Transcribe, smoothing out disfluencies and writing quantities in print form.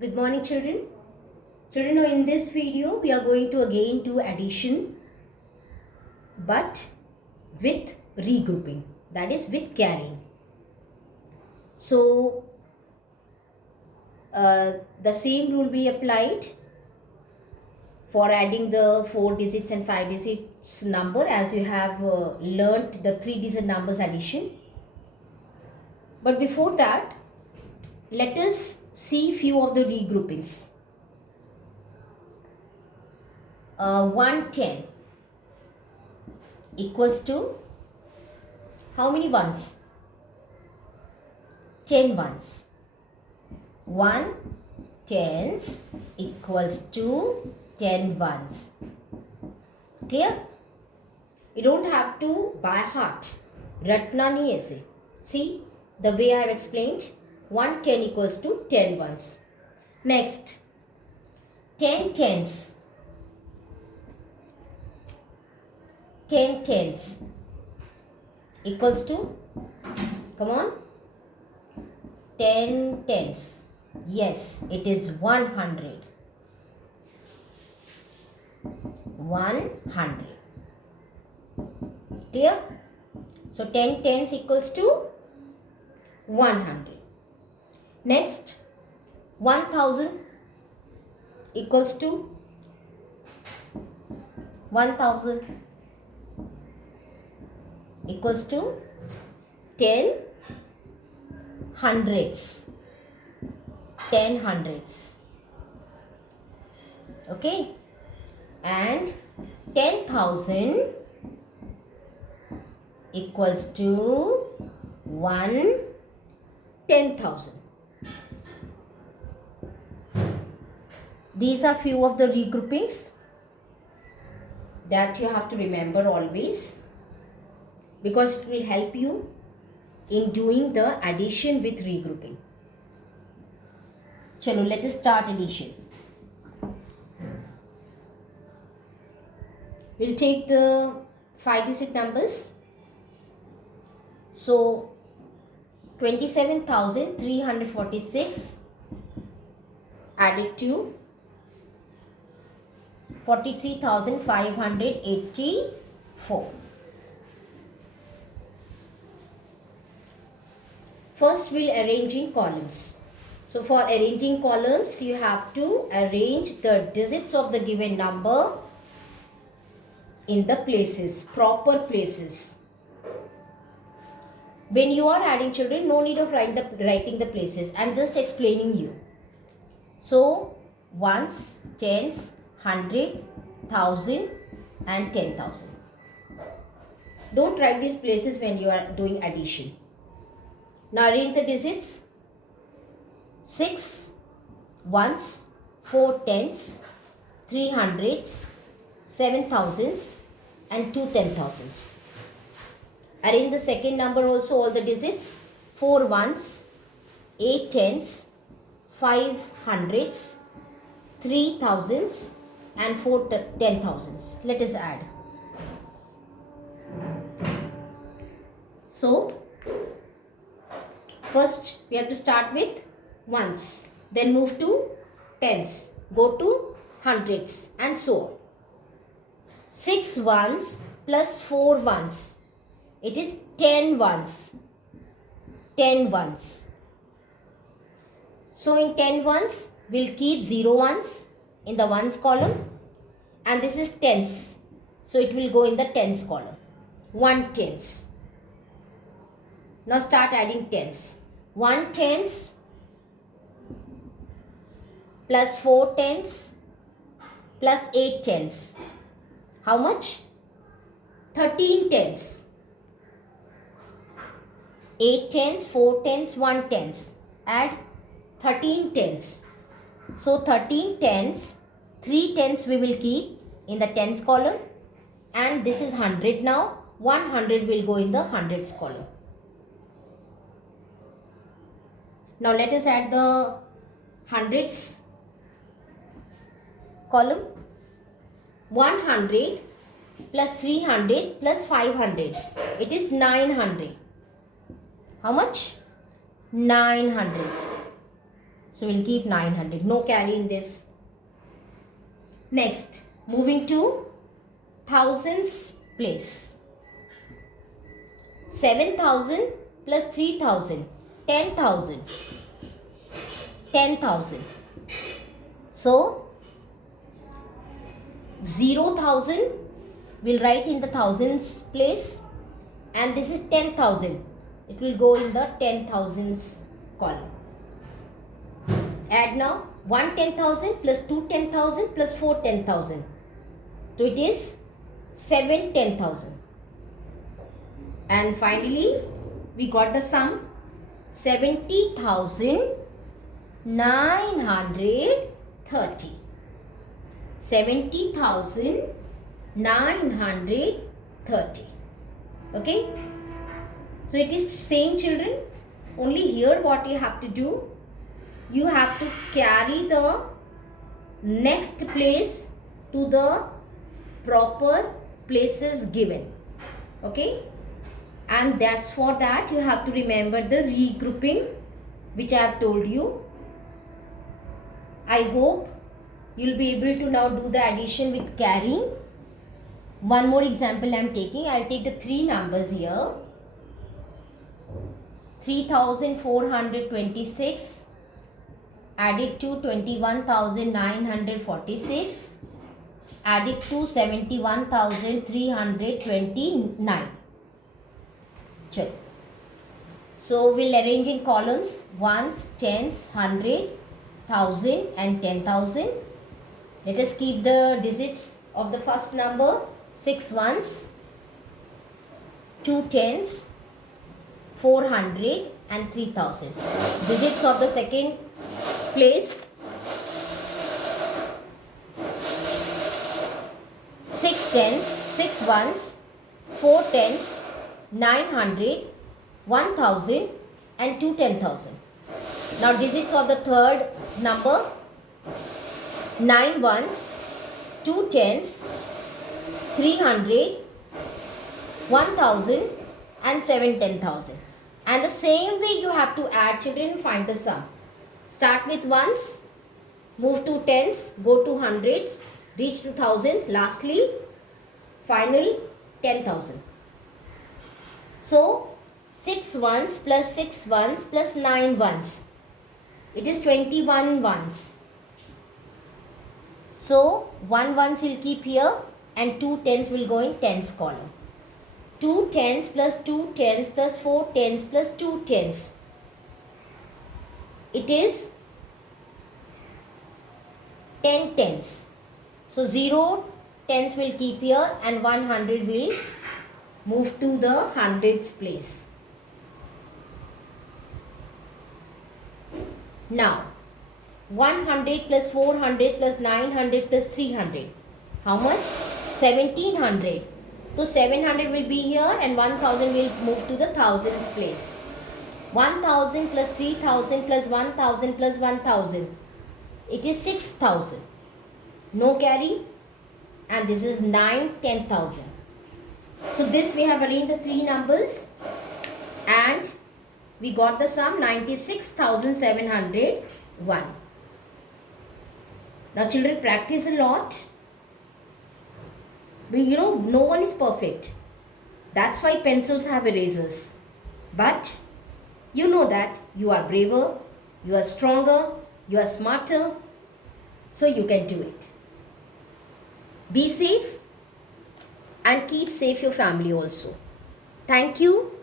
Good morning, children. Children, in this video, we are going to again do addition, but with regrouping, that is with carrying. So, the same rule be applied for adding the 4 digits and 5 digits number as you have learnt the 3 digit numbers addition. But before that, let us see few of the regroupings. 110 equals to how many ones? 10 ones. 1 tens equals to 10 ones. Clear? You don't have to by heart. Ratna nahi aise. See the way I have explained. 110 equals to 10 ones. Next, 10 tens. 10 tens equals to, come on, 10 tens. Yes, it is 100. 100. Clear? So 10 tens equals to 100. Next, 1000 equals to 1000 equals to 10 hundreds. 10 hundreds. Okay? And 10,000 equals to 1 10,000. These are few of the regroupings that you have to remember always, because it will help you in doing the addition with regrouping. Chalo, let us start addition. We'll take the 5 digit numbers. So 27,346 added to 43,584. First, we'll arrange in columns. So for arranging columns, you have to arrange the digits of the given number in the places, proper places. When you are adding, children, no need of writing the places. I am just explaining you. So ones, tens, 100, 1,000 and 10,000. Don't write these places when you are doing addition. Now arrange the digits. 6 ones, 4 tens, 3 hundreds, 7 thousands and 2 10,000s. Arrange the second number also, all the digits. 4 ones, 8 tens, 5 hundreds, 3 thousands and 4 10,000s. Let us add. So first we have to start with ones, then move to tens, go to hundreds and so on. 6 ones plus 4 ones, it is 10 ones. 10 ones. So in 10 ones, we'll keep 0 ones in the ones column, and this is tens, so it will go in the tens column. 1 tens. Now start adding tens. 1 tens plus 4 tens plus 8 tens. How much? 13 tens. 8 tens, 4 tens, 1 tens. Add 13 tens. So 13 tens, 3 tens we will keep in the tens column, and this is 100 now. 100 will go in the hundreds column. Now let us add the hundreds column. 100 plus 300 plus 500, it is 900. How much? 9 hundreds. So we'll keep 900. No carry in this. Next, moving to thousands place. 7,000 plus 3,000. 10,000. 10,000. So 0,000 we'll write in the thousands place, and this is 10,000. It will go in the 10,000s column. Add now 1 10,000 plus 2 10,000 plus 4 10,000. So it is 7 10,000. And finally we got the sum 70,930. 70,930. Okay. So it is same, children. Only here what you have to do, you have to carry the next place to the proper places given. Okay. And that's for that you have to remember the regrouping which I have told you. I hope you'll be able to now do the addition with carrying. One more example I am taking. I'll take the three numbers here. 3,426 added to 21,946 added to 71,329. So we'll arrange in columns: ones, tens, 100, 1,000 and 10,000. Let us keep the digits of the first number: 6 ones, 2 tens, 400 and 3,000. Digits of the second place: 6 tens, 6 ones, 4 tens, 900, 1,000 and 2 10,000. Now digits of the third number: 9 ones, 2 tens, 300, 1,000 and 7 10,000. And the same way you have to add, children, find the sum. Start with ones, move to tens, go to hundreds, reach to thousands, lastly final 10,000. So 6 ones plus 6 ones plus 9 ones. It is 21 ones. So 1 ones will keep here and 2 tens will go in tens column. 2 tens plus 2 tens plus 4 tens plus 2 tens. It is 10 tens. So 0 tens will keep here and 100 will move to the hundreds place. Now 100 plus 400 plus 900 plus 300. How much? 1700. So 700 will be here and 1000 will move to the thousands place. 1000 plus 3000 plus 1000 plus 1000. It is 6000. No carry. And this is 9 10,000. So this we have arranged the three numbers and we got the sum 96,701. Now children, practice a lot. You know, no one is perfect. That's why pencils have erasers. But you know that you are braver, you are stronger, you are smarter, so you can do it. Be safe and keep safe your family also. Thank you.